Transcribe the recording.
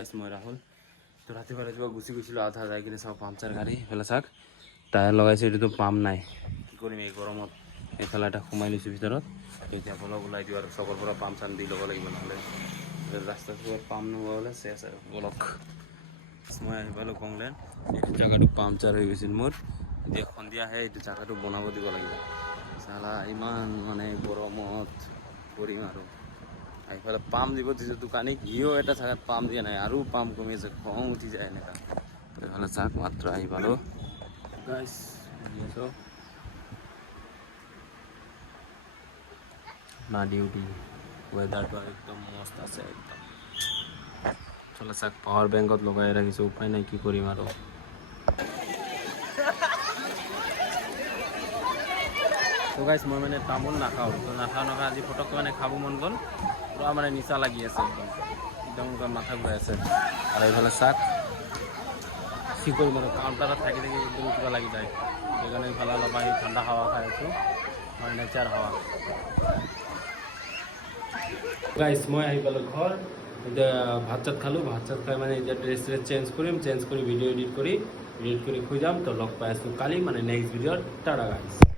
মই ৰাহুল তো ৰাতিপুৱা ৰাতিপুৱা গুচি গৈছিলোঁ আধা যাই কিনে চাওঁ পামচাৰ গাড়ী এইফালে চাওক টায়াৰ লগাইছে এইটোতো পাম্প নাই কি কৰিম এই গৰমত এইফালে এটা সোমাই লৈছোঁ ভিতৰত এতিয়া বলক ওলাই দিওঁ আৰু চকৰ পৰা পাম্প চাম্প দি ল'ব লাগিব নহ'লে ৰাস্তাত পাম্প নোপোৱা হ'লে চেছ আৰু বলক মই আহি পালোঁ কংলেন এইটো জেগাটো পামচাৰ হৈ গৈছিল মোৰ এতিয়া সন্ধিয়া আহে এইটো জেগাটো বনাব দিব লাগিব চালা ইমান মানে গৰমত কৰিম আৰু এইফালে পাম্প দিব দিছোঁ দোকানী সিও এটা জেগাত পাম্প দিয়া নাই আৰু পাম্প কমি আছে খং উঠি যায় এনেকা তো এইফালে চাক মাত্ৰ আহি পালোঁ গাইছ না ডিউটি ৱেডাৰটো একদম মস্ত আছে একদম চলে চাক পাৱাৰ বেংকত লগাই ৰাখিছোঁ উপায় নাই কি কৰিম আৰু তো গাইছ মই মানে তামোল নাখাওঁ তো নাখাওঁ আজি ফটককৈ মানে খাব মন গ'ল পূৰা মানে নিচা লাগি আছে একদম মাথা ঘূৰাই আছে আৰু এইফালে চাক কি কৰিম আৰু কাউণ্টাৰত থাকি একদম কিবা লাগি যায় সেইকাৰণে এইফালে অলপ আহি ঠাণ্ডা হাৱা খাই আছোঁ মানে নেচাৰ হাৱা গাইছ মই আহি পালোঁ ঘৰ এতিয়া ভাত চাত খালোঁ ভাত চাত খাই মানে এতিয়া ড্ৰেছ চেঞ্জ কৰি ভিডিঅ' এডিট কৰি শুই যাম তো লগ পাই আছোঁ কালি মানে নেক্সট ভিডিঅ'ত টাটা গাইছ